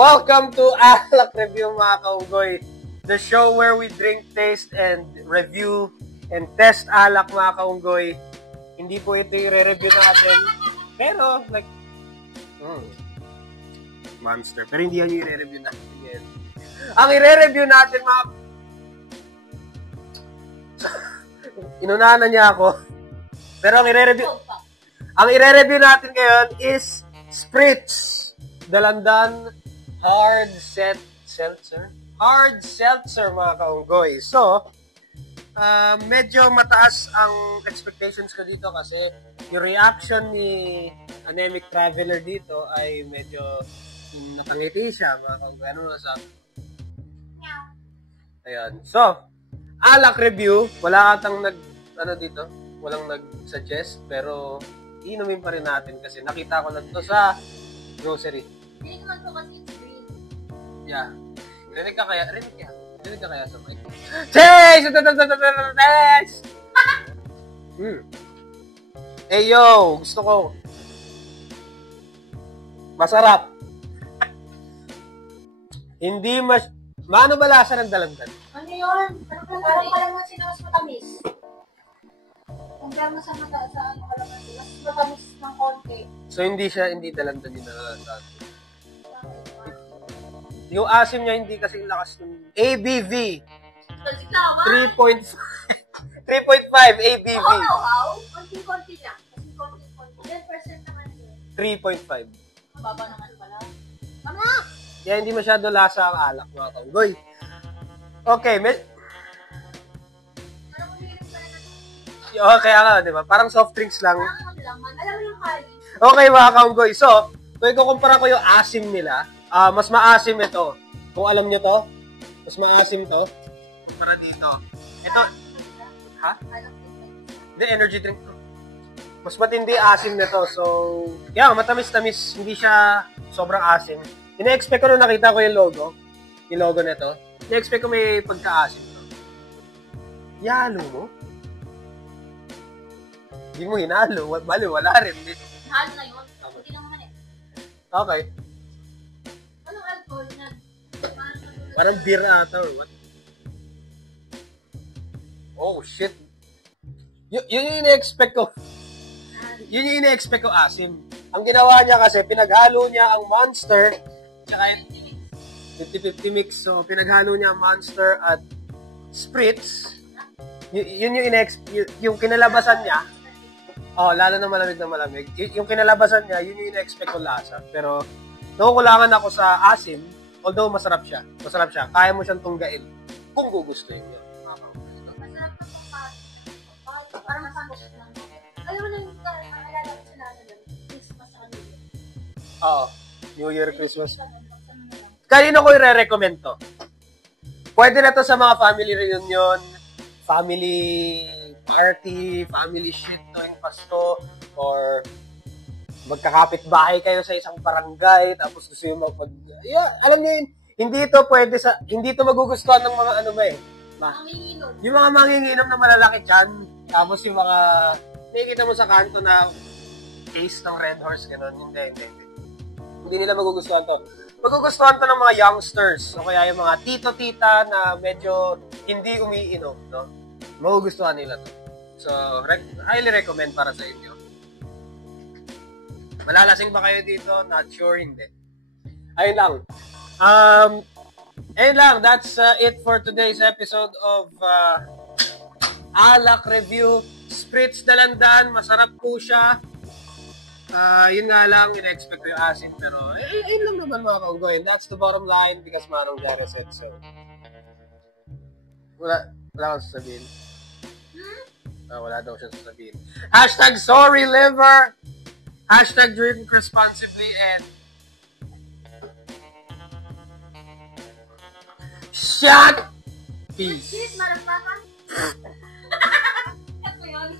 Welcome to Alak Review, mga kaunggoy. The show where we drink, taste, and review and test alak, mga kaunggoy. Hindi po ito yung re-review natin. Pero, like, monster. Pero hindi yan yung i-review natin yan. Ang i-review natin, mga... Inunahan na niya ako. Pero ang i-review natin ngayon is Spritz Dalandan Hard Seltzer. Hard Seltzer, mga kaunggoy. So, medyo mataas ang expectations ko dito kasi yung reaction ni Anemic Traveler dito ay medyo nakangiti siya, mga kaunggoy. Ano nasabi? Ayan. So, alak review. Wala katang walang nag-suggest, pero inumin pa rin natin kasi nakita ko lang to sa grocery. Hindi naman po kasi it's green. Yeah. Rinig ka kaya sa mic. Chase! Chase! Hey, yo! Gusto ko. Masarap. Hindi Maano ba lasa ng dalandan? Ano yun? Parang kalamansi na mas matamis. Kumpara mo sa kalamansi, mas matamis ng konti. So, hindi dalandan yung nalalasan. Yung asim niya, hindi kasing lakas ng ABV. 3.5 ABV. Wow! Konti-konti lang. Kasi konti-konti. 10% naman yun. 3.5. Mababa naman pala. Ano? Kaya hindi masyado lasa ang alak, mga kaunggoy. Okay, kaya nga, di ba? Parang soft drinks lang. Alam mo yung kali. Okay, mga kaunggoy. So, kung ikukumpara ko yung asim nila, mas maasim ito. Kung alam nyo to, mas maasim to. Kumpara dito. Ito, ha? Hindi, energy drink to. Mas matindi asim nito. So, kaya matamis-tamis. Hindi siya sobrang asim. Ina-expect ko nung nakita ko yung logo nito. Ina-expect ko may pagka-asim to. Yalo mo? Hindi mo hinalo. Bali, wala rin. Hinalo na yun. Hindi lang naman eh. Okay. Anong alcohol na? Parang beer ata or what? Oh, shit. Yun yung ina-expect ko. Yun yung ina-expect ko asim. Ang ginawa niya kasi, pinaghalo niya ang Monster tsaka 50-50 mix. So, pinaghalo niya ang Monster at Spritz. Yun yung yung kinalabasan niya. Oh, lalo na malamig. Yung kinalabasan niya, yun yung ina-expect ko lasa. Pero, nakukulangan ako sa asim. Although, masarap siya. Kaya mo siyang tunggain. Kung gugustuhin niyo. Masarap na pang parang masarap lang. Alam mo na yung naalala ko sila na Christmas sa kanila. Oo. New Year, Christmas. Kanino ko i-recommend to? Pwede na to sa mga family reunion, family party, family shit tuwing Pasko, or magkakapit-bahay kayo sa isang barangay, tapos gusto yung alam niyo yun, hindi ito magugustuhan ng mga Manginginom. Yung mga manginginom na malalaki dyan, tapos yung mga, nakikita mo sa kanto na case ng Red Horse, gano'n, hindi nila magugustuhan to. Magugustuhan to ng mga youngsters, o kaya yung mga tito-tita na medyo hindi umiinom, no? Magugustuhan nila to. So, highly recommend para sa inyo. Malalasing ba kayo dito? Not sure, hindi. Ayun lang. Ayun lang. That's it for today's episode of Alak Review. Spritz Dalandan. Masarap po siya. Yun nga lang. In-expect ko yung asin. Pero, ayun lang naman, mga kaunggoy. That's the bottom line because Manong Jara said so. Wala akong sasabihin. Wala daw siya sasabihin. #SorryLiver. #drink responsibly and shut peace. Cheers, marapakan. Ito yun.